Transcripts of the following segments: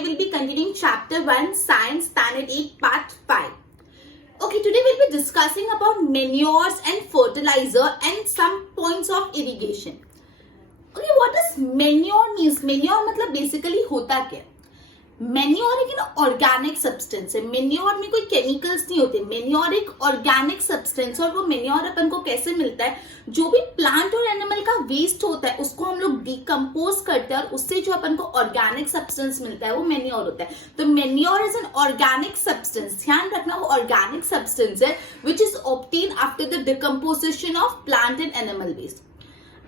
today we'll be continuing chapter 1, Science Standard 8, part 5. Okay, today we'll be discussing about manures and fertilizer and some points of irrigation. Okay, what does manure means? Manure मतलब basically होता क्या? Manure एक organic substance है. Manure में कोई chemicals नहीं होते. Manure एक ऑर्गेनिक सब्सटेंस. और वो मैन्योर अपन को कैसे मिलता है? जो भी प्लांट और एनिमल का वेस्ट होता है उसको हम लोग डिकम्पोज करते हैं और उससे जो अपन को ऑर्गेनिक सब्सटेंस मिलता है वो मैन्योर होता है. तो manure is an organic substance. ध्यान रखना, वो ऑर्गेनिक सब्सटेंस है which is obtain after the decomposition of plant and animal waste.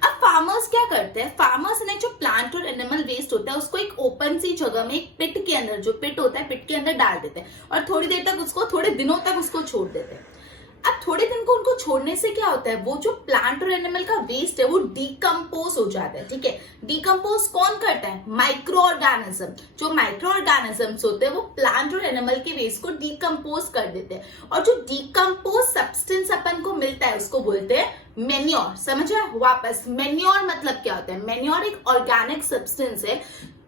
अब फार्मर्स क्या करते हैं? फार्मर्स ने जो प्लांट और एनिमल वेस्ट होता है उसको एक ओपन सी जगह में, एक पिट के अंदर, जो पिट होता है पिट के अंदर डाल देते हैं और थोड़ी देर तक उसको, थोड़े दिनों तक उसको छोड़ देते हैं. अब थोड़े दिन को उनको छोड़ने से क्या होता है? वो जो प्लांट और एनिमल का वेस्ट है वो डिकम्पोज हो जाता है. ठीक है, डिकम्पोज कौन करता है? Micro organism. जो माइक्रो ऑर्गेनिजम्स होते हैं वो प्लांट और एनिमल के वेस्ट को डिकम्पोज कर देते हैं और जो डिकम्पोज सब्सटेंस अपन को मिलता है उसको बोलते हैं मैन्योर. समझ आया? वापस, मैन्योर मतलब क्या होता है? मैन्योर एक ऑर्गेनिक सब्सटेंस है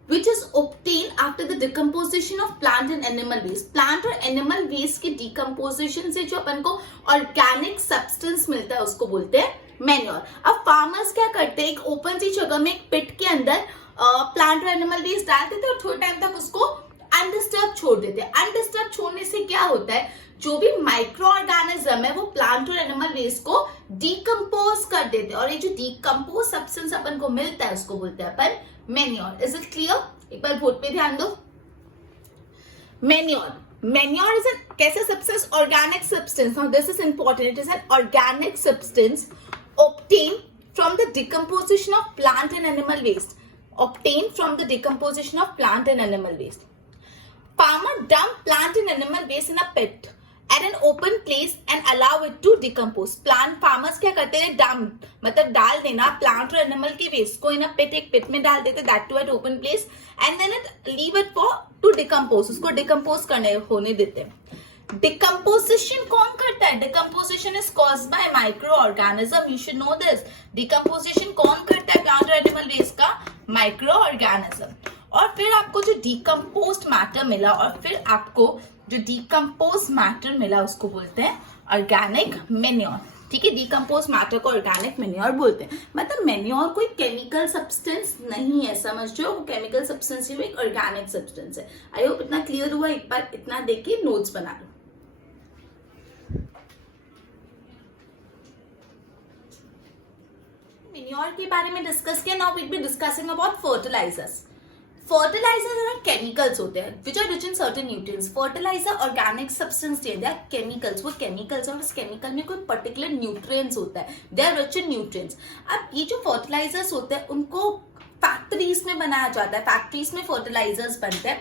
which is obtained after the decomposition of plant and animal waste. Plant और animal waste के decomposition से जो अपन को organic substance मिलता है उसको बोलते हैं manure. अब farmers क्या करते हैं? एक open सी जगह में, एक pit के अंदर plant और animal waste डाल देते हैं और थोड़े टाइम तक उसको undisturbed छोड़ देते हैं. Undisturbed छोड़ने से क्या होता है? जो भी माइक्रो ऑर्गेनिज्म है वो प्लांट और एनिमल वेस्ट को डिकम्पोज कर देते हैं और ये जो डिकम्पोज सब्सटेंस अपन को मिलता है उसको बोलते हैं अपन मैन्योर. Is it clear? एक बार बोर्ड पे ध्यान दो. मैन्योर, मैन्योर इज एन कैसा substance? Organic substance. Now this is important. It is an organic substance obtained from the decomposition of plant and animal waste. Obtained from the decomposition of plant and animal waste. Farmer dump plant and animal waste in a pit at an open place and allow it to decompose. Plant farmers क्या करते हैं? dump मतलब डाल देना plant और animal के waste को इन अ पिट, एक पिट में डाल देते, that too at open place, and then it leave it for to decompose. उसको डिकम्पोज करने होने देते हैं. डिकम्पोजिशन कौन करता है? Decomposition is caused by micro organism. You should know this. Decomposition कौन करता है प्लांट और एनिमल वेस्ट का? Micro organism. और फिर आपको जो डिकम्पोज्ड मैटर मिला, और फिर आपको जो डिकम्पोज मैटर मिला उसको बोलते हैं ऑर्गेनिक मैन्योर. ठीक है, डिकम्पोज मैटर को ऑर्गेनिक मैन्योर बोलते हैं. मतलब मैन्योर कोई केमिकल सब्सटेंस नहीं है, समझ जो वो केमिकल सब्सटेंस है, वो एक ऑर्गेनिक सब्सटेंस है. आई होप इतना क्लियर हुआ. एक बार इतना देख के नोट्स बना लो. मैन्योर के बारे में डिस्कस किया. Now we will be discussing about fertilizers. Fertilizer और केमिकल्स होते हैं which are rich in certain nutrients. Fertilizer organic substance they are chemicals. वो केमिकल्स और उस केमिकल में कोई पर्टिकुलर न्यूट्रिएंट्स होता है. They are rich in nutrients. अब ये जो फर्टिलाइजर्स होते हैं उनको फैक्ट्रीज में बनाया जाता है. फैक्ट्रीज में फर्टिलाइजर्स बनते हैं.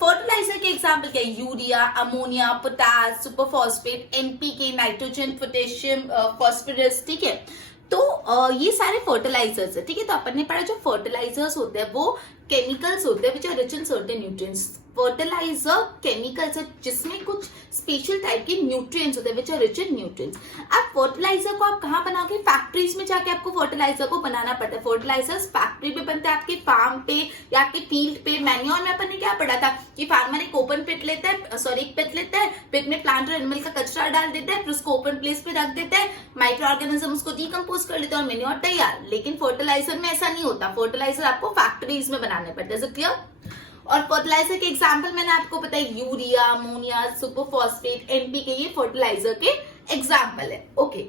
फर्टिलाइजर के एग्जाम्पल क्या है? Urea, ammonia, potash, superphosphate, NPK, nitrogen, potassium, phosphorus. ठीक है, तो ये सारे फर्टिलाइजर्स है. ठीक है, तो अपन ने पढ़ा जो फर्टिलाइजर्स होते हैं वो केमिकल्स होते हैं which are rich in certain nutrients. Fertilizer chemicals है जिसमें कुछ स्पेशल टाइप के न्यूट्रिएंट्स होते हैं which are rich in nutrients. अब फर्टिलाइजर को आप कहाँ बनाओगे? फैक्ट्रीज में जाके आपको फर्टिलाइजर को बनाना पड़ता है. फर्टिलाइजर्स फैक्ट्री पे बनते हैं, आपके फार्म पे या आपके फील्ड पे. मैन्योर में अपन ने क्या पढ़ा था कि फार्मर एक ओपन पिट लेता है, सॉरी एक पिट लेता है, पिट में प्लांट और एनिमल का कचरा डाल देता है, फिर उसको ओपन प्लेस पे रख देता है, माइक्रो ऑर्गेनिज्म उसको डिकम्पोज कर लेते हैं और मैन्योर तैयार. लेकिन फर्टिलाइजर में ऐसा नहीं होता. फर्टिलाइजर आपको फैक्ट्रीज में बनाने पड़ते हैं. क्लियर? और फर्टिलाइजर के एग्जांपल मैंने आपको बताया, यूरिया, अमोनिया, सुपरफॉस्फेट, एनपीके, ये फर्टिलाइजर के एग्जांपल है. ओके,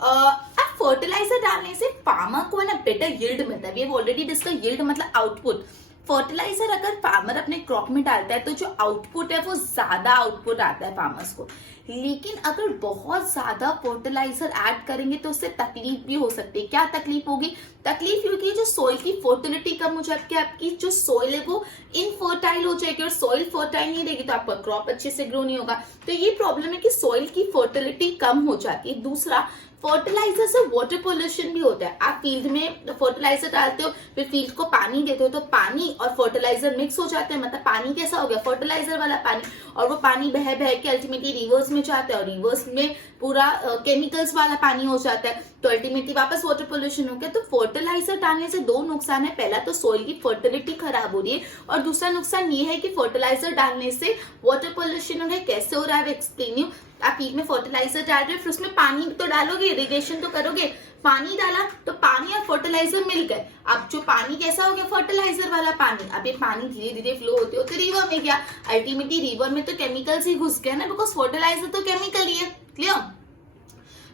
अब फर्टिलाइजर डालने से फार्मर को है ना बेटर यील्ड मिलता है. We have already discuss yield मतलब आउटपुट. फर्टिलाइजर अगर फार्मर अपने क्रॉप में डालता है तो जो आउटपुट है वो ज्यादा आउटपुट आता है फार्मर्स को. लेकिन अगर बहुत ज्यादा फर्टिलाइजर ऐड करेंगे तो उससे तकलीफ भी हो सकती है. क्या तकलीफ होगी? तकलीफ ये होगी जो सॉइल की फर्टिलिटी कम हो जाती है. आपकी जो सॉइल है वो इनफर्टाइल हो जाएगी और सॉइल फर्टाइल नहीं रहेगी तो आपका क्रॉप अच्छे से ग्रो नहीं होगा. तो ये प्रॉब्लम है कि सॉइल की फर्टिलिटी कम हो जाती है. दूसरा, फर्टिलाइजर से वाटर पोल्यूशन भी होता है। आप फील्ड में फर्टिलाइजर डालते हो, फिर फील्ड को पानी देते हो, तो पानी और फर्टिलाइजर मिक्स हो जाते हैं, मतलब पानी कैसा हो गया, फर्टिलाइजर वाला पानी, और वो पानी बह बह के अल्टीमेटली रिवर्स में जाता है, और रिवर्स में पूरा केमिकल्स वाला पानी हो जाता है, तो अल्टीमेटली वापस वाटर पोल्यूशन हो गया। तो फर्टिलाइजर डालने से दो नुकसान है, पहला तो सोइल की फर्टिलिटी खराब हो रही है, और दूसरा नुकसान ये है कि फर्टिलाइजर डालने से वाटर पोल्यूशन हो रहा है। कैसे हो रहा है एक्सप्लेन यू। आप फील्ड में फर्टिलाइजर डाल रहे हो, फिर उसमें पानी तो डालोगे, इरिगेशन तो करोगे, पानी डाला तो पानी और फर्टिलाइजर मिल गए। अब जो पानी कैसा हो गया, फर्टिलाइजर वाला पानी। अब ये पानी धीरे धीरे फ्लो होते होते रिवर में गया, अल्टीमेटली रिवर में तो केमिकल्स ही घुस गए ना, बिकॉज फर्टिलाइजर तो केमिकल ही है। क्लियर।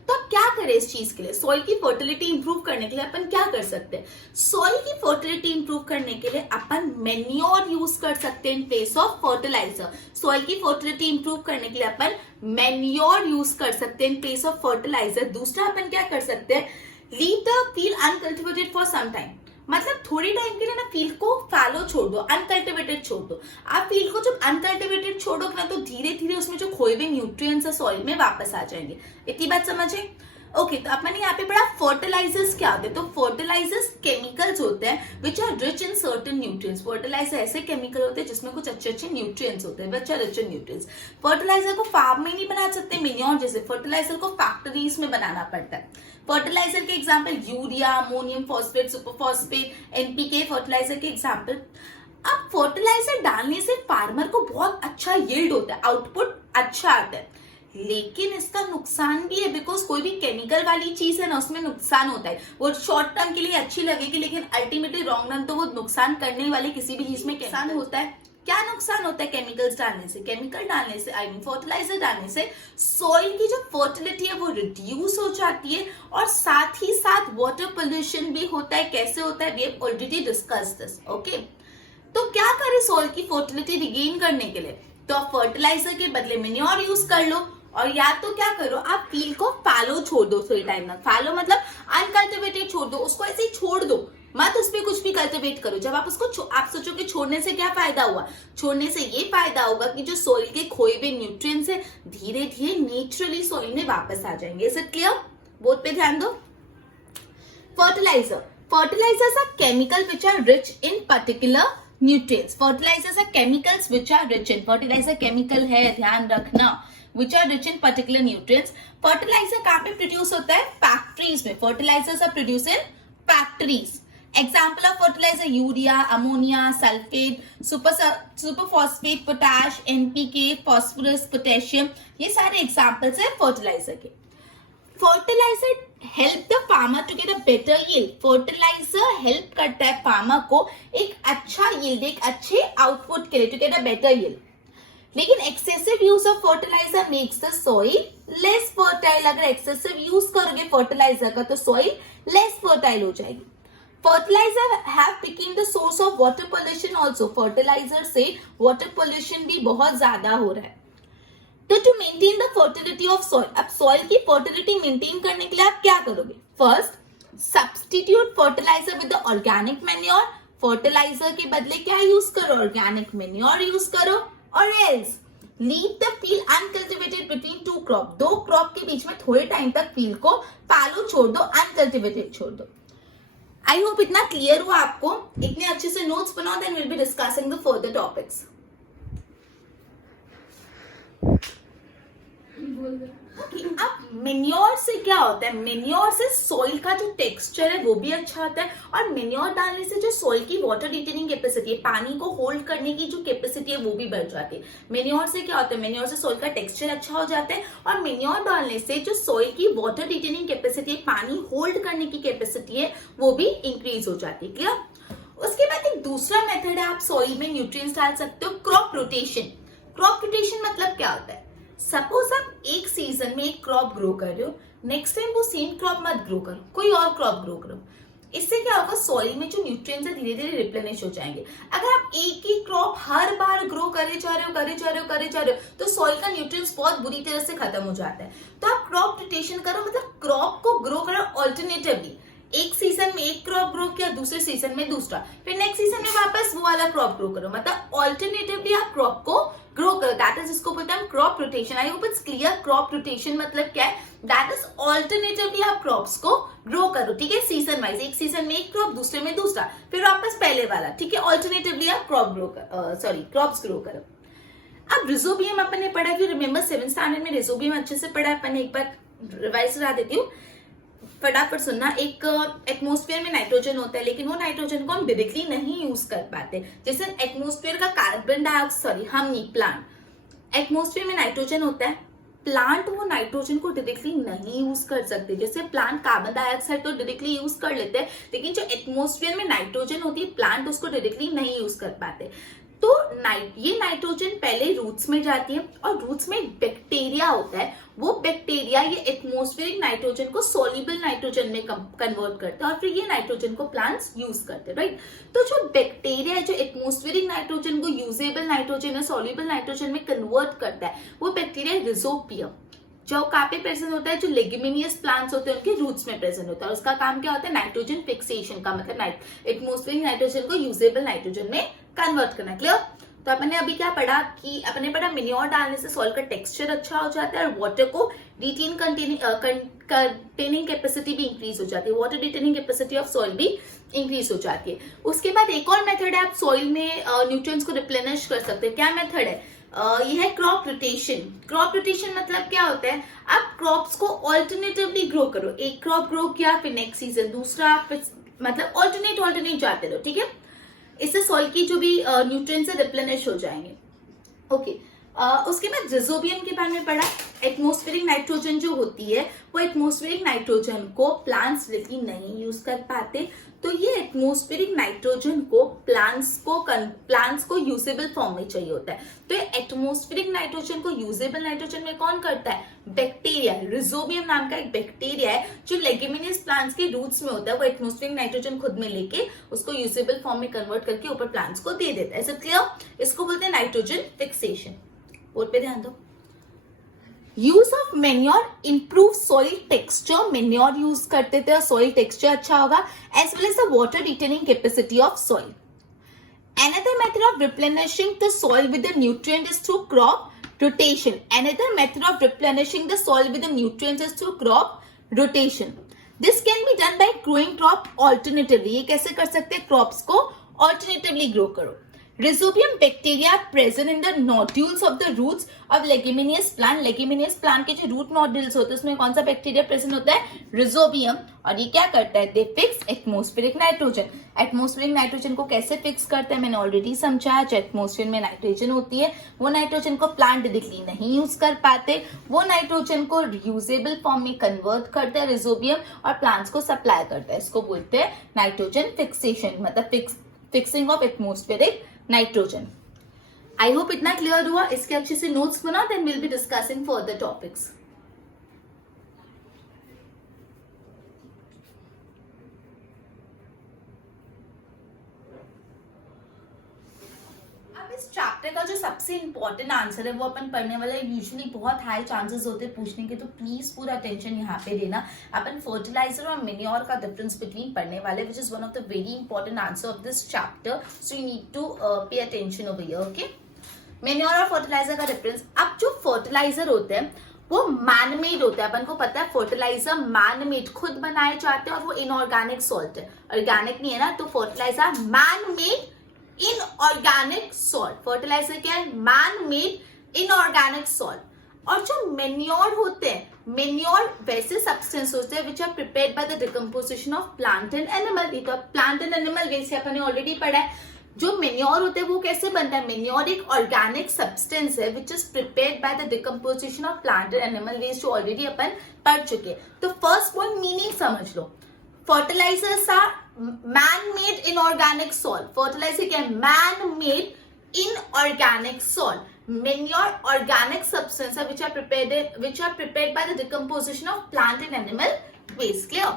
तो अब क्या करें इस चीज के लिए, सॉइल की फर्टिलिटी इंप्रूव करने के लिए अपन क्या कर सकते हैं। सॉइल की फर्टिलिटी इंप्रूव करने के लिए अपन मेन्योर यूज कर सकते हैं in place of fertilizer. Soil की फर्टिलिटी इंप्रूव करने के लिए अपन मेन्योर यूज कर सकते हैं इन प्लेस ऑफ फर्टिलाइजर। दूसरा अपन क्या कर सकते हैं, leave the field uncultivated for some time, मतलब थोड़ी टाइम के लिए ना फील्ड को फैलो छोड़ दो, अनकल्टिवेटेड छोड़ दो। आप फील्ड को जब अनकल्टिवेटेड छोड़ोगे ना, तो धीरे धीरे उसमें जो खोए हुए न्यूट्रिएंट्स है सॉइल में वापस आ जाएंगे। इतनी बात समझे। ओके, तो अपने यहाँ पे पढ़ा फर्टिलाइजर्स क्या होते हैं। तो फर्टिलाइजर्स केमिकल्स होते हैं which are rich in certain nutrients. Fertilizer ऐसे केमिकल होते हैं जिसमें कुछ अच्छे अच्छे न्यूट्रिएंट्स होते हैं, which are rich in nutrients. Fertilizer को फार्म में नहीं बना सकते मेन्योर जैसे, फर्टिलाइजर को फैक्ट्रीज में बनाना पड़ता है। फर्टिलाइजर के example urea, ammonium phosphate, super phosphate, NPK fertilizer के एग्जाम्पल। अब फर्टिलाइजर डालने से फार्मर को बहुत अच्छा यील्ड होता है, आउटपुट अच्छा आता है, लेकिन इसका नुकसान भी है, बिकॉज कोई भी केमिकल वाली चीज है ना, उसमें नुकसान होता है। वो शॉर्ट टर्म के लिए अच्छी लगेगी, लेकिन अल्टीमेटली लॉन्ग रन तो वो नुकसान करने वाले किसी भी चीज में नुकसान होता है। क्या नुकसान होता है केमिकल्स डालने से, केमिकल डालने से, आई मीन फर्टिलाइजर डालने से सॉइल की जो फर्टिलिटी है वो रिड्यूस हो जाती है, और साथ ही साथ वाटर पोल्यूशन भी होता है। कैसे होता है, we have already discussed this. Okay, तो क्या करें सॉइल की फर्टिलिटी रिगेन करने के लिए, तो आप फर्टिलाइजर के बदले मेन्योर यूज कर लो, और या तो क्या करो, आप फील्ड को फैलो छोड़ दो थोड़ी टाइम तक। फैलो मतलब अनकल्टिवेटेड छोड़ दो, उसको ऐसे ही छोड़ दो, मत उस पर कुछ भी कल्टिवेट करो। जब आप उसको आप सोचो कि छोड़ने से क्या फायदा हुआ, छोड़ने से ये फायदा होगा कि जो सॉइल के खोए हुए न्यूट्रिएंट्स है धीरे धीरे नेचुरली सॉइल में वापस आ जाएंगे। Is it clear. बोथ पे ध्यान दो। Fertilizer, fertilizers are chemical which are rich in particular nutrients. Fertilizers are chemicals which are rich in, fertilizer chemical है, ध्यान रखना, which are rich in particular nutrients. Fertilizer कहाँ पे प्रोड्यूस होता है, फैक्ट्रीज में। Fertilizers are produce in factories. Example of fertilizer urea, ammonia, sulphate, super phosphate, potash, NPK, phosphorus, potassium, ये सारे एग्जाम्पल्स है फर्टिलाइजर के। Fertilizer help the farmer to get a better yield. Fertilizer help करता है farmer को एक अच्छा yield, एक अच्छे आउटपुट के लिए, to get a better yield. लेकिन excessive use of fertiliser makes the soil less fertile. अगर एक्सेसिव यूज करोगे फर्टिलाइजर का तो सॉइल लेस फर्टाइल हो जाएगी। Fertiliser have become the source of water pollution also. Fertiliser से वाटर पोल्यूशन भी बहुत ज्यादा हो रहा है। तो to maintain the fertility of soil, अब सॉइल की फर्टिलिटी मेंटेन करने के लिए आप क्या करोगे, first substitute fertiliser with the organic manure. Fertilizer के बदले क्या यूज करो, ऑर्गेनिक मैन्योर यूज करो, और else leave the field uncultivated between two crop. दो क्रॉप के बीच में थोड़े टाइम तक फील्ड को फैलो छोड़ दो, अनकल्टिवेटेड छोड़ दो। आई होप इतना क्लियर हुआ आपको। इतने अच्छे से नोट्स बनाओ, then will be discussing the further topics. अब मेन्योर से क्या होता है, मेन्योर से सॉइल का जो टेक्सचर है वो भी अच्छा होता है, और मेन्योर डालने से जो सॉइल की वाटर रिटेनिंग कैपेसिटी है, पानी को होल्ड करने की जो कैपेसिटी है वो भी बढ़ जाती है। मेन्योर से क्या होता है, मेन्योर से सॉइल का टेक्सचर अच्छा हो जाता है, और मेन्योर डालने से जो सॉइल की वाटर रिटेनिंग कैपेसिटी है, पानी होल्ड करने की कैपेसिटी है, वो भी इंक्रीज हो जाती है। क्लियर। उसके बाद एक दूसरा मेथड है, आप सॉइल में न्यूट्रिएंट्स डाल सकते हो, क्रॉप रोटेशन। क्रॉप रोटेशन मतलब क्या होता है, सपोज आप एक सीजन में एक क्रॉप ग्रो कर रहे हो, नेक्स्ट टाइम वो सेम क्रॉप मत ग्रो करो, कोई और क्रॉप ग्रो करो। इससे क्या होगा, सॉइल में जो न्यूट्रिएंट्स है धीरे धीरे रिप्लेनिश हो जाएंगे। अगर आप एक ही क्रॉप हर बार ग्रो करे जा रहे हो तो सॉइल का न्यूट्रिएंट्स बहुत बुरी तरह से खत्म हो जाता है। तो आप क्रॉप रोटेशन करो, मतलब क्रॉप को ग्रो करो ऑल्टरनेटिवली। एक सीजन में एक क्रॉप ग्रो किया, दूसरे सीजन में दूसरा, फिर नेक्स्ट सीजन में वापस वो वाला क्रॉप ग्रो करो, मतलब ऑल्टरनेटिवली आप क्रॉप को ग्रो करो। दैट इज इसको बोलते हैं crop rotation. I hope it's clear. Crop rotation मतलब क्या है, दैट इज ऑल्टरनेटिवली आप क्रॉप्स को ग्रो करो, ठीक है, सीजन वाइज, एक सीजन में एक क्रॉप, दूसरे में दूसरा, फिर वापस पहले वाला, ठीक है, ऑल्टरनेटिवली आप क्रॉप्स ग्रो करो। अब रिजोबियम अपन ने पढ़ा, कि रिमेम्बर 7th स्टैंडर्ड में रिजोबियम अच्छे से पढ़ा अपन ने, एक बार रिवाइज करा देती हूँ, फटाफट सुनना। एक एटमॉस्फेयर में नाइट्रोजन होता है, लेकिन वो नाइट्रोजन को हम डायरेक्टली नहीं यूज कर पाते। जैसे एटमॉस्फेयर का कार्बन डाइऑक्साइड, हम नहीं, प्लांट, एटमॉस्फेयर में नाइट्रोजन होता है, प्लांट वो नाइट्रोजन को डायरेक्टली नहीं यूज कर सकते। जैसे प्लांट कार्बन डाइऑक्साइड तो डायरेक्टली यूज कर लेते हैं, लेकिन जो एटमॉस्फेयर में नाइट्रोजन होती है, प्लांट उसको डायरेक्टली नहीं यूज कर पाते। तो ये नाइट्रोजन पहले रूट्स में जाती है, और रूट्स में बैक्टीरिया होता है, वो बैक्टीरिया ये एटमॉस्फेरिक नाइट्रोजन को सोल्यूबल नाइट्रोजन में कन्वर्ट करता है, और फिर ये नाइट्रोजन को प्लांट्स यूज करते हैं, राइट। तो जो बैक्टीरिया है जो एटमॉस्फेरिक नाइट्रोजन को यूजेबल नाइट्रोजन या सोल्यूबल नाइट्रोजन में कन्वर्ट करता है, वो बैक्टीरिया रिजोबियम, जो कहाँ पे प्रेजेंट होता है, जो लेग्यूमिनियस प्लांट्स होते हैं उनके रूट्स में प्रेजेंट होता है। उसका काम क्या होता है, नाइट्रोजन फिक्सेशन का मतलब एटमॉस्फेरिक नाइट्रोजन को यूजेबल नाइट्रोजन में कन्वर्ट करना। क्लियर। तो अपन ने अभी क्या पढ़ा, कि अपन ने पढ़ा मेन्योर डालने से सॉइल का टेक्सचर अच्छा हो जाता है, और वाटर को रिटेन कंटेनिंग कैपेसिटी भी इंक्रीज हो जाती है, water retaining capacity of soil भी इंक्रीज हो जाती है। उसके बाद एक और मेथड है, आप सॉइल में न्यूट्रिएंट्स को रिप्लेनिश कर सकते हैं। क्या मेथड है, ये है क्रॉप रोटेशन। क्रॉप रोटेशन मतलब क्या होता है, आप क्रॉप्स को ऑल्टरनेटिवली ग्रो करो, एक क्रॉप ग्रो किया, फिर नेक्स्ट सीजन दूसरा, फिर मतलब ऑल्टरनेट जाते रहो, ठीक है। इससे सॉइल की जो भी न्यूट्रिएंट्स है रिप्लेनिश हो जाएंगे। ओके, उसके बाद रिजोबियम के बारे में पढ़ा। एटमॉस्फेरिक नाइट्रोजन जो होती है, वो एटमॉस्फेरिक नाइट्रोजन को प्लांट्स डायरेक्टली नहीं यूज कर पाते, तो ये एटमॉस्फेरिक नाइट्रोजन को प्लांट्स को यूजेबल फॉर्म में चाहिए होता है। तो ये एटमॉस्फेरिक नाइट्रोजन को यूजेबल नाइट्रोजन में कौन करता है, बैक्टीरिया। रिजोबियम नाम का एक बैक्टीरिया है जो लेग्यूमिनियस प्लांट्स के रूट्स में होता है, वो एटमॉस्फेरिक नाइट्रोजन खुद में लेके उसको यूजेबल फॉर्म में कन्वर्ट करके ऊपर प्लांट्स को दे देता है। क्लियर। इसको बोलते हैं नाइट्रोजन फिक्सेशन। बोर्ड पे ध्यान दो। Use of manure improve soil texture, manure use करते थे सॉइल टेक्सचर अच्छा होगा, as well as the water retaining capacity of soil. Another method of replenishing the soil with the nutrient is through crop rotation. Another method of replenishing the soil with the nutrients is through crop rotation. This can be done by growing crop alternatively. ये कैसे कर सकते हैं, crops को alternatively grow करो। Rhizobium bacteria are present in the nodules of the roots of leguminous plant. Leguminous plant के जो root nodules होते हैं उसमें कौन सा बैक्टीरिया प्रेजेंट होता है, Rhizobium। और ये क्या करता है, दे fix atmospheric nitrogen. Atmospheric nitrogen को कैसे फिक्स करते हैं मैंने ऑलरेडी समझाया। जो एटमॉस्फेयर में नाइट्रोजन होती है, वो नाइट्रोजन को प्लांट डायरेक्टली नहीं यूज कर पाते, वो नाइट्रोजन को यूजेबल फॉर्म में कन्वर्ट करते हैं रिजोबियम, और प्लांट्स को सप्लाई करता है। इसको बोलते हैं नाइट्रोजन फिक्सेशन, मतलब fixing of atmospheric nitrogen. I hope इतना क्लियर हुआ। इसके अच्छे से नोट्स बना, then will be discussing further topics. अब इस चैप्टर का जो सबसे इंपॉर्टेंट आंसर है वो अपन पढ़ने वाला है। यूजुअली बहुत हाई चांसेस होते हैं पूछने के, तो प्लीज पूरा अटेंशन यहाँ पे देना। अपन फर्टिलाइजर और मेन्योर का डिफरेंस बिटवीन पढ़ने वाले, which is one of the very important answer of this chapter, so you need to pay attention over here. Okay, manure और फर्टिलाइजर का डिफरेंस। अब जो फर्टिलाइजर होते हैं वो मैनमेड होता है, अपन को पता है फर्टिलाइजर मैनमेड खुद बनाए जाते हैं, और वो इनऑर्गेनिक सॉल्ट है, ऑर्गेनिक नहीं है ना, तो fertilizer manmade inorganic salt. Fertilizer क्या है, मैनमेड इनऑर्गेनिक सॉल्ट। और जो मेन्योर होते हैं, मेन्योर वैसे सब्सटेंस होते हैं which are prepared by the decomposition of plant and animal. तो प्लांट एंड एनिमल वेस्ट अपन ने ऑलरेडी पढ़ा है। जो मेन्योर होते हैं वो कैसे बनता है, मेन्योर एक ऑर्गेनिक सब्सटेंस है which is prepared by the decomposition of plant and animal waste, जो ऑलरेडी अपन पढ़ चुके। तो फर्स्ट पॉइंट मीनिंग समझ लो, fertilisers are man-made inorganic soil. Fertilizer क्या है, man-made inorganic soil. Manure organic substance which are prepared by the decomposition of plant and animal waste. Clear?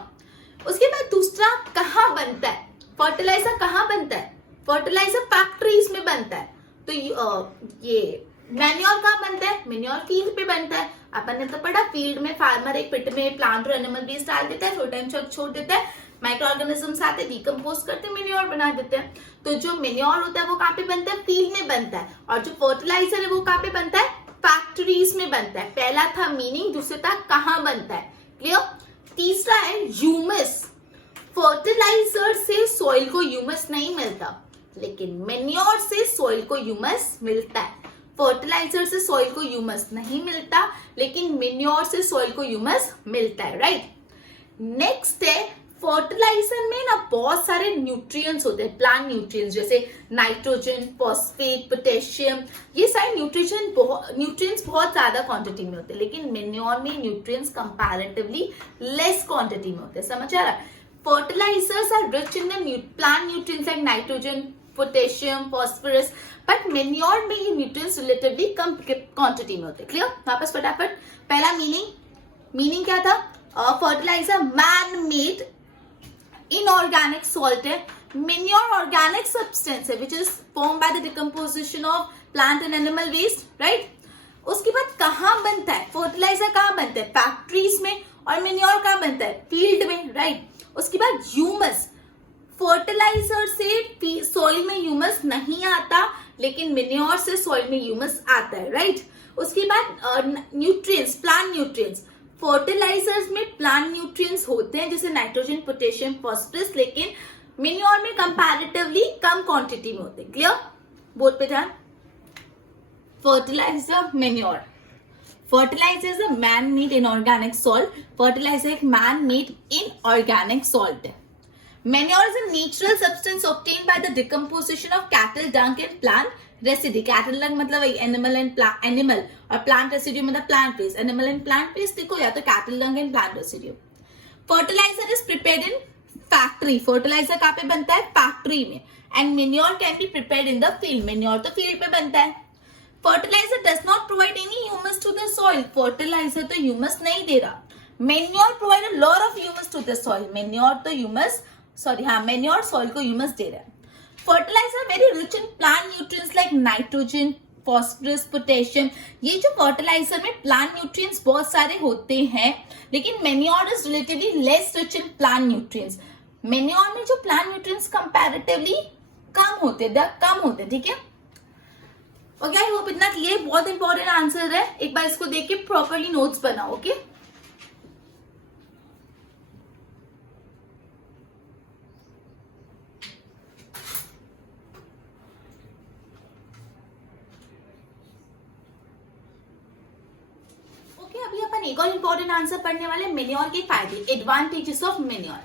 उसके बाद दूसरा कहाँ बनता है, फर्टिलाइजर कहाँ बनता है, फर्टिलाइजर फैक्ट्रीज में बनता है। तो ये मैन्योर कहाँ बनता है, मैन्योर फील्ड पे बनता है। अपन ने तो पढ़ा, फील्ड में फार्मर एक पिट में प्लांट और एनिमल वेस्ट डाल देता है, थोड़ा टाइम छोड़ देता है, माइक्रो ऑर्गेनिजम्स आते हैं, डिकम्पोज करते हैं, मेन्योर बना देते हैं। तो जो मेन्योर होता है वो कहाँ पे बनता है, फील्ड में बनता है, और जो फर्टिलाइजर है वो कहाँ पे बनता है, फैक्ट्रीज में बनता है। पहला था मीनिंग, दूसरा था कहाँ बनता है। क्लियर। तीसरा है ह्यूमस। फर्टिलाइजर से सॉइल को ह्यूमस नहीं मिलता, लेकिन मेन्योर से सॉइल को ह्यूमस मिलता है। फर्टिलाइजर से सॉइल को ह्यूमस नहीं मिलता, लेकिन मेन्योर से सॉइल को ह्यूमस मिलता है, राइट। नेक्स्ट है फर्टिलाइजर में ना बहुत सारे न्यूट्रिएंट्स होते हैं, प्लांट न्यूट्रिएंट्स, जैसे नाइट्रोजन, फॉस्फेट, पोटेशियम, ये सारे न्यूट्रिएंट्स बहुत ज्यादा क्वांटिटी में होते हैं, लेकिन मेन्योर में न्यूट्रिएंट्स कंपैरेटिवली लेस क्वांटिटी में होते हैं। समझ आ रहा है। Fertilizers are rich in the plant nutrients like nitrogen, potassium, phosphorus, but manure में ये न्यूट्रिएंट्स रिलेटिवली कम क्वांटिटी में होते हैं। क्लियर। वापस फटाफट। पहला मीनिंग क्या था? Fertilizer man made inorganic salt है। मेन्योर ऑर्गेनिक सब्सटेंस है which is form by the decomposition of plant and animal waste, right. उसके बाद कहाँ बनता है फर्टिलाइजर? कहाँ बनता है? फैक्ट्रीज में। और मेन्योर कहाँ बनता है? फील्ड में, राइट। उसके बाद ह्यूमस। फर्टिलाइजर से सॉइल में ह्यूमस नहीं आता, लेकिन मेन्योर से सॉइल में ह्यूमस आता है, राइट। उसके बाद न्यूट्रिएंट्स, प्लांट न्यूट्रिएंट्स। फर्टिलाइजर्स में प्लांट न्यूट्रिएंट्स होते हैं जैसे नाइट्रोजन, पोटेशियम, फॉस्फोरस, लेकिन मेन्योर में कंपैरेटिवली कम क्वांटिटी में होते हैं। क्लियर। बोर्ड पे ध्यान। Fertilizer, manure. Fertilizer is a man made inorganic salt. Fertilizer एक मैन मेड इनऑर्गेनिक सॉल्ट है। Manure is a natural substance obtained by the decomposition of cattle dung and plant residue. Cattle dung मतलब animal और plant residue मतलब plant waste. Animal and plant waste देखो या तो cattle dung and plant residue. Fertilizer is prepared in factory. Fertilizer कहाँ पे बनता है? Factory में. And manure can be prepared in the field. Manure तो field पे बनता है. Fertilizer does not provide any humus to the soil. Fertilizer तो humus नहीं दे रहा. Manure provide a lot of humus to the soil. Manure soil को humus दे रहा है। Fertilizer very rich in plant nutrients like nitrogen, phosphorus, potassium. ये जो fertiliser में प्लांट न्यूट्रिएंट्स बहुत सारे होते हैं, लेकिन manure is relatively less rich in plant nutrients. Manure में जो प्लांट न्यूट्रिएंट्स कंपैरेटिवली कम होते, ठीक है। ओके, आई होप इतना क्लियर। बहुत इंपॉर्टेंट आंसर है, एक बार इसको देख के प्रॉपरली नोट्स बनाओ। ओके अभी अपन एक और इंपॉर्टेंट आंसर पढ़ने वाले मेन्योर के फायदे, एडवांटेजेस ऑफ मेन्योर।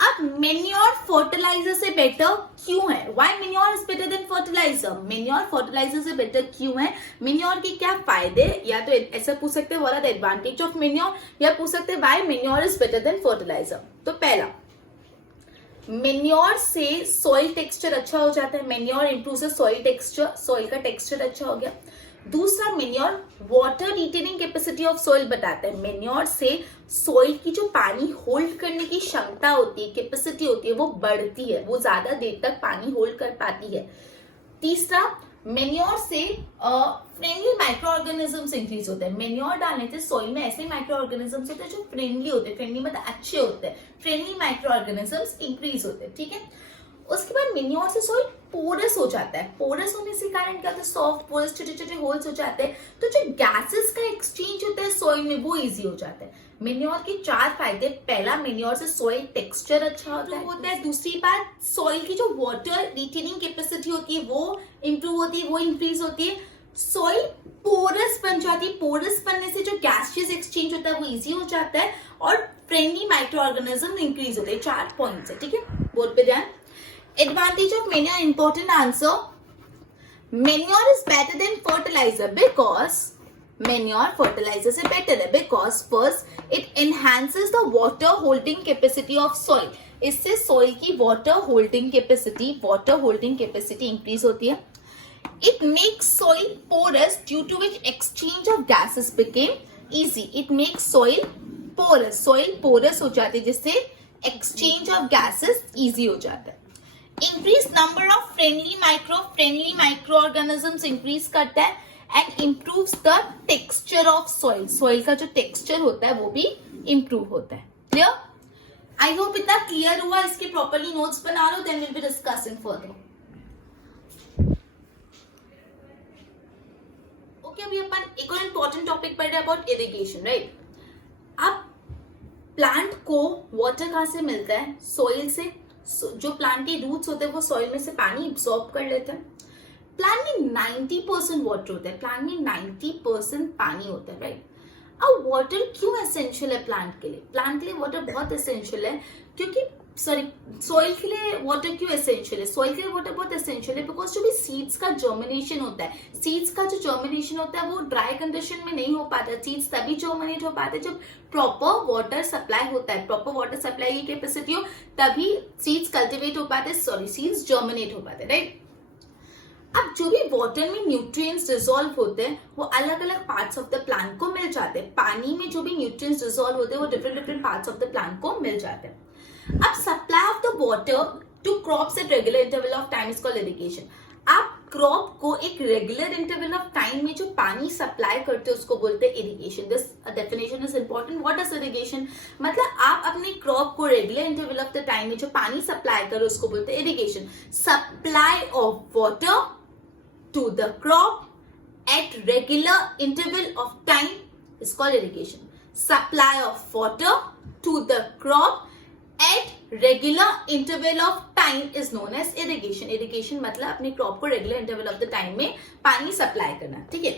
अब मेन्योर फर्टिलाइजर से बेटर क्यों है? Why manure is better than fertilizer? Manure fertilizer से बेटर क्यों है? मेन्योर के क्या फायदे? या तो ऐसा पूछ सकते हैं what are the advantage of manure, या पूछ सकते हैं why manure is better than fertilizer. तो पहला, मेन्योर से सॉइल टेक्सचर अच्छा हो जाता है। Manure improves the soil texture, soil का टेक्सचर अच्छा हो गया। दूसरा, manure water retaining capacity of soil बताता है। मेन्योर से सॉइल की जो पानी होल्ड करने की क्षमता होती है, कैपेसिटी होती है, वो बढ़ती है, वो ज्यादा देर तक पानी होल्ड कर पाती है। तीसरा, मेन्योर से फ्रेंडली माइक्रो ऑर्गेनिजम्स इंक्रीज होते हैं। मेन्योर डालने से सॉइल में ऐसे माइक्रो ऑर्गेनिजम्स होते हैं जो फ्रेंडली होते हैं, फ्रेंडली मतलब अच्छे होते हैं, फ्रेंडली माइक्रो ऑर्गेनिजम्स इंक्रीज होते हैं, ठीक है। उसके बाद मेन्योर से सॉइल पोरस हो जाता है। पोरस होने से कारण क्या होता है? सॉफ्ट पोरस, छोटे छोटे होल्स हो जाते हैं, तो जो गैसेस का एक्सचेंज होता है सॉइल में वो इजी हो जाता है। मेन्योर के 4 फायदे। पहला, मेन्योर से सॉइल टेक्सचर अच्छा होता है। दूसरी बात, सॉइल की जो वाटर रिटेनिंग कैपेसिटी होती है वो इंप्रूव होती है, वो इंक्रीज होती है। सॉइल पोरस बन जाती है, पोरस बनने से जो गैसियस एक्सचेंज होता है वो इजी हो जाता है, और फ्रेंडली माइक्रो ऑर्गेनिज्म इंक्रीज होते हैं। 4 पॉइंट्स है, ठीक है। बोर्ड पे ध्यान। Advantage of manure, important answer. Manure is better than fertilizer because manure fertilizer से better है, because first it enhances the water holding capacity of soil. इससे soil की water holding capacity increase होती है. It makes soil porous due to which exchange of gases became easy. It makes soil porous. Soil porous हो जाती है जिससे exchange of gases easy हो जाता है. Increase number of friendly microorganisms increase करता है, and improves the texture of soil. Soil का जो टेक्सचर होता है वो भी इम्प्रूव होता है। क्लियर? आई होप इतना क्लियर हुआ। इसके प्रॉपरली नोट्स बना लो, then will be discussing further. Okay, अभी अपन एक और इम्पोर्टेंट टॉपिक पढ़ रहे हैं अबाउट इरिगेशन, राइट। अब प्लांट को वाटर कहाँ से मिलता है? सॉइल से। जो प्लांट के रूट्स होते हैं वो सॉइल में से पानी एब्सॉर्ब कर लेते हैं। प्लांट में 90% वाटर होता है, प्लांट में 90% पानी होता है, राइट। अब वाटर क्यों एसेंशियल है प्लांट के लिए? प्लांट के लिए वाटर बहुत एसेंशियल है क्योंकि सॉइल के लिए वाटर क्यों एसेंशियल है? सॉइल के लिए वाटर बहुत एसेंशियल है बिकॉज जो भी सीड्स का जर्मिनेशन होता है, सीड्स का जो जर्मिनेशन होता है वो ड्राई कंडीशन में नहीं हो पाता। सीड्स तभी जर्मिनेट हो पाते जब प्रॉपर वाटर सप्लाई होता है, प्रॉपर वाटर सप्लाई की कैपेसिटी हो, तभी सीड्स कल्टिवेट हो पाते, सीड्स जर्मिनेट हो पाते, राइट। अब जो भी वाटर में न्यूट्रिएंट्स डिसॉल्व होते हैं वो अलग अलग पार्ट्स ऑफ द प्लांट को मिल जाते हैं। पानी में जो भी न्यूट्रिएंट्स डिसॉल्व होते हैं वो different different parts of the plant को मिल जाते हैं। अब supply of the water to crops at regular interval of time is called irrigation. आप क्रॉप को एक रेगुलर इंटरवल ऑफ टाइम में जो पानी सप्लाई करते हैं उसको बोलते हैं irrigation. This definition is important. What is irrigation? मतलब आप अपने क्रॉप को regular interval of the time में जो पानी सप्लाई करो उसको बोलते हैं irrigation. Supply of water to the crop at regular interval of time is called irrigation. Supply of water to the crop at regular interval of time is known as irrigation. Irrigation मतलब अपने crop को regular interval of the time में पानी supply करना, ठीक है।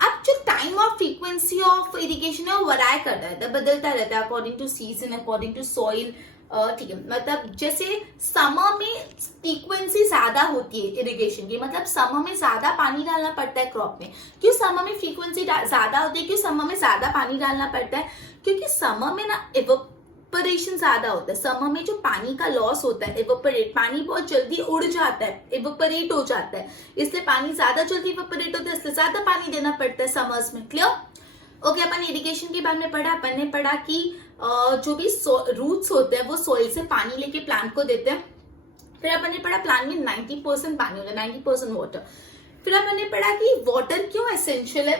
अब जो टाइम और फ्रीक्वेंसी ऑफ इरिगेशन है वो वराय करता है, बदलता रहता है according to season, according to soil, ठीक है। मतलब जैसे समर में फ्रीक्वेंसी ज्यादा होती है इरिगेशन की, मतलब समर में ज्यादा पानी डालना पड़ता है क्रॉप में। क्यों समर में फ्रीक्वेंसी ज्यादा होती है? क्यों समर में ज्यादा पानी डालना पड़ता है? क्योंकि समर में ना इवेपोरेशन ज्यादा होता है। समर में जो पानी का लॉस होता है, इवेपोरेट, पानी बहुत जल्दी उड़ जाता है, इवेपोरेट हो जाता है, इसलिए पानी ज्यादा जल्दी इवेपोरेट होता है, इसलिए ज्यादा पानी देना पड़ता है समर्स में। क्लियर? ओके, अपन इरिगेशन के बारे में पढ़ा। अपन ने पढ़ा कि जो भी रूट्स होते हैं वो सॉइल से पानी लेके प्लांट को देते हैं। फिर अपन ने पढ़ा प्लांट में 90% पानी होता है, 90% वाटर। फिर अपन ने पढ़ा कि वाटर क्यों एसेंशियल है,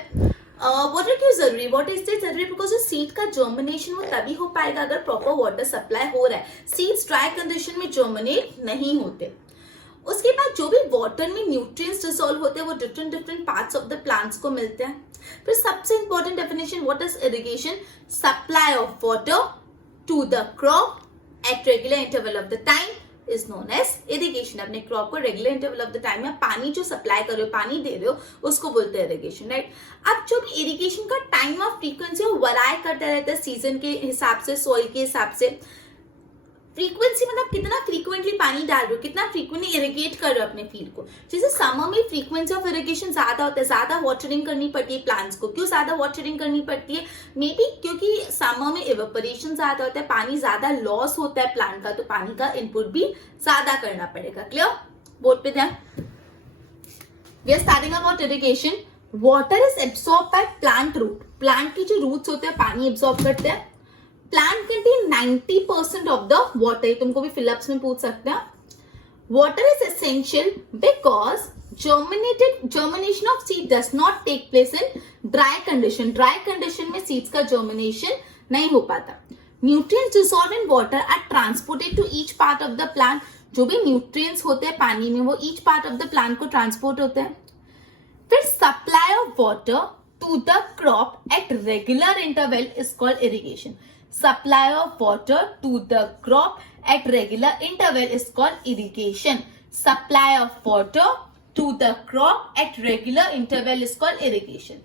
वाटर क्यों जरूरी? वाटर इसलिए जरूरी बिकॉज सीड का जर्मिनेशन वो तभी हो पाएगा अगर प्रॉपर वाटर सप्लाई हो रहा है। सीड्स ड्राई कंडीशन में जर्मिनेट नहीं होते। उसके बाद जो भी वाटर में न्यूट्रिएंट्स डिसॉल्व होते हैं वो different different parts of the plants को मिलते हैं। फिर सबसे important definition, what is irrigation? Supply of water to the crop at regular interval of the time is known as irrigation. अपने क्रॉप को regular interval of the time में पानी जो सप्लाई कर रहे हो, पानी दे रहे हो, उसको बोलते हैं इरिगेशन, राइट। अब जो भी इरिगेशन का टाइम ऑफ फ्रीक्वेंसी वो वराय करता रहता है सीजन के हिसाब से, सॉइल के हिसाब से। फ्रीक्वेंसी मतलब कितना फ्रीक्वेंटली पानी डाल रहे हो, कितना फ्रीक्वेंटली इरिगेट कर रहे हो अपने फील्ड को। जैसे समर में फ्रीक्वेंसी ऑफ इरिगेशन ज्यादा होता है, ज्यादा वाटरिंग करनी पड़ती है प्लांट्स को। क्यों ज्यादा वाटरिंग करनी पड़ती है? मे बी क्योंकि समर में इवेपोरेशन ज्यादा होता है, पानी ज्यादा लॉस होता है प्लांट का, तो पानी का इनपुट भी ज्यादा करना पड़ेगा। क्लियर? बोर्ड पे ध्यान। We are starting about irrigation. Water is absorb by plant root. Plant के जो रूट्स होते हैं पानी एब्सॉर्ब करते हैं। Plant contain 90% of the water. तुमको भी फिलअप्स में पूछ सकते हैं। Water is essential because germination of seed does not take place in dry condition. Dry condition में सीड्स का जर्मिनेशन नहीं हो पाता। Nutrients dissolved in water are transported to each part of the plant. जो भी न्यूट्रिएंट्स होते हैं पानी में वो each part of the plant को ट्रांसपोर्ट होते हैं। फिर supply of water to the crop at regular interval is called irrigation. Supply of water to the crop at regular interval is called irrigation. Supply of water to the crop at regular interval is called irrigation.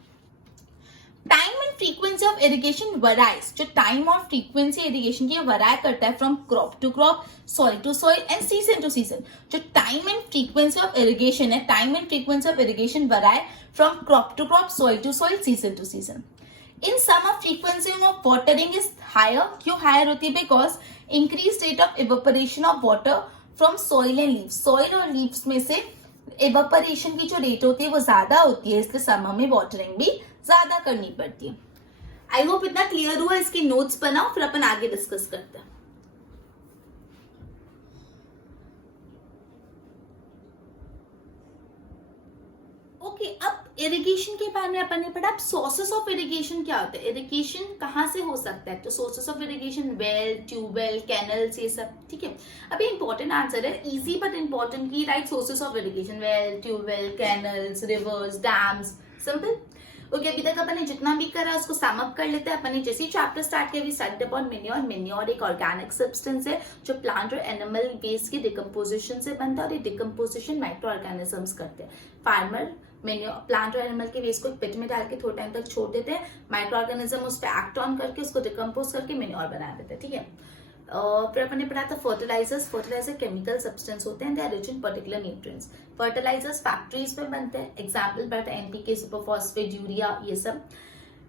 Time and frequency of irrigation varies. जो time और frequency irrigation की vary करता है from crop to crop, soil to soil and season to season. जो time and frequency of irrigation है, time and frequency of irrigation vary from crop to crop, soil to soil, season to season. In summer, frequency of watering is higher. क्यों higher होती है? Because increased rate of evaporation of water from soil and leaves. Soil और leaves में से evaporation की जो rate होती है वो ज्यादा होती है, इसलिए summer में watering भी ज्यादा करनी पड़ती है। I hope इतना क्लियर हुआ। इसके नोट्स बनाओ फिर अपन आगे डिस्कस करते हैं। ओके, अब इरिगेशन के बारे में अपन ने पढ़ा। अब सोर्सेस ऑफ इरिगेशन क्या होता है, इरिगेशन कहाँ से हो सकता है, तो sources of irrigation well, tube well, canals, ये सब, ठीक है। अभी इंपॉर्टेंट आंसर है, इजी बट इंपॉर्टेंट की, right, sources of irrigation well, tube well, canals, rivers, dams, simple. Okay, अभी तक अपन ने जितना भी करा उसको सम अप कर लेते हैं। अपन ने जैसे ही चैप्टर स्टार्ट किया, we studied about manure. Manure एक ऑर्गेनिक सब्सटेंस है जो प्लांट और एनिमल वेस्ट की डिकम्पोजिशन से बनता है, और ये डिकम्पोजिशन माइक्रो ऑर्गेनिजम्स करते हैं। फार्मर मेन्योर प्लांट और एनिमल के वेस्ट को एक पिट में डाल के थोड़े टाइम तक छोड़ देते हैं, माइक्रो ऑर्गेनिज्म उस पर एक्ट ऑन करके उसको डिकम्पोज करके मेन्योर बना देते हैं, ठीक है। फिर अपन ने पढ़ा था फर्टिलाइजर्स। फर्टिलाइजर केमिकल सब्सटेंस होते हैं, they are rich in particular nutrients. Fertilizers factories में बनते हैं, एग्जांपल पढ़ा था एनपीके, सुपरफॉस्फेट, यूरिया, ये सब।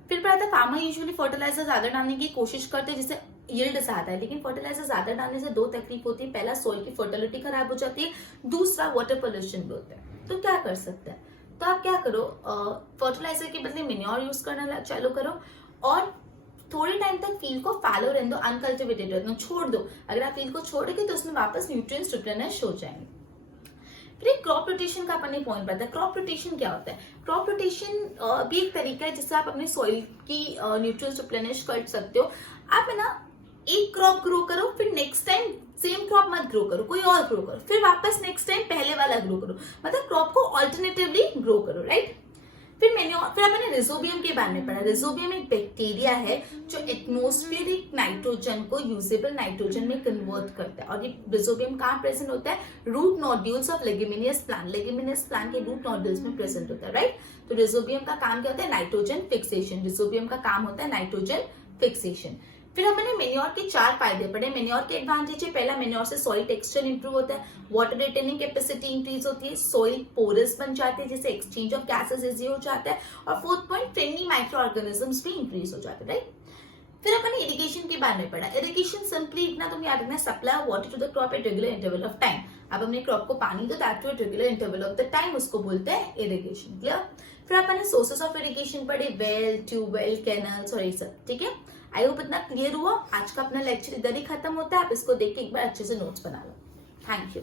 फिर पढ़ा था फार्मर यूजुअली फर्टिलाइजर ज्यादा डालने की कोशिश करते हैं जिससे यील्ड ज्यादा है, लेकिन फर्टिलाइजर ज्यादा डालने से दो तकलीफ होती है। पहला, सॉइल की फर्टिलिटी खराब हो जाती है, दूसरा वाटर पोल्यूशन भी होता है। तो क्या कर सकते हैं, तो आप क्या करो, फर्टिलाइजर के बदले मेन्योर यूज करना चालू करो, और थोड़े टाइम तक फील्ड को फैलो रहने दो, अनकल्टिवेटेड रहने छोड़ दो। अगर आप फील्ड को छोड़ोगे तो उसमें वापस न्यूट्रिएंट्स रिप्लेनिश हो जाएंगे। फिर एक क्रॉप रोटेशन का अपने पॉइंट पता है। क्रॉप रोटेशन क्या होता है, क्रॉप रोटेशन भी एक तरीका है जिससे आप अपने सॉइल की न्यूट्रिएंट्स रिप्लेनिश कर सकते हो। आप है ना, एक क्रॉप ग्रो करो, फिर नेक्स्ट टाइम सेम क्रॉप मत ग्रो करो, कोई और ग्रो करो, फिर वापस नेक्स्ट टाइम पहले वाला ग्रो करो, मतलब क्रॉप को ऑल्टरनेटिवली ग्रो करो, राइट। फिर मैंने रिजोबियम के बारे में पढ़ा। रिजोबियम एक बैक्टीरिया है जो एटमॉस्फेरिक नाइट्रोजन को यूजेबल नाइट्रोजन में कन्वर्ट करता है, और ये रिजोबियम कहाँ प्रेजेंट होता है, root nodules of leguminous plant. Leguminous plant के रूट नोड्यूल्स में प्रेजेंट होता है, राइट। तो रिजोबियम का काम क्या होता है, नाइट्रोजन फिक्सेशन। रिजोबियम का काम होता है नाइट्रोजन फिक्सेशन। फिर हमने मेन्योर के 4 फायदे पढ़े। मेन्योर के एडवांटेज है, पहला, मेन्योर से सॉइल टेक्सचर इंप्रूव होता है, वाटर रिटेनिंग कैपेसिटी इंक्रीज होती है, सॉइल पोरस बन जाते हैं जिससे एक्सचेंज ऑफ गैसेस इजी हो जाता है, और 4th point, friendly micro organisms भी इंक्रीज हो जाते हैं, राइट। फिर अपन ने इरिगेशन के बारे में पढ़ा। इरिगेशन सिंपली इतना तुम याद रखना, supply water to the crop at regular interval of time. आप अपने क्रॉप को पानी दो that too at regular interval of the time, उसको बोलते हैं इरिगेशन, क्लियर। फिर अपन ने सोर्सेस ऑफ इरिगेशन पढ़े, वेल, ट्यूबवेल, कैनल्स और ये सब, ठीक है। आई होप इतना क्लियर हुआ। आज का अपना लेक्चर इधर ही खत्म होता है, आप इसको देख के एक बार अच्छे से नोट्स बना लो। Thank you.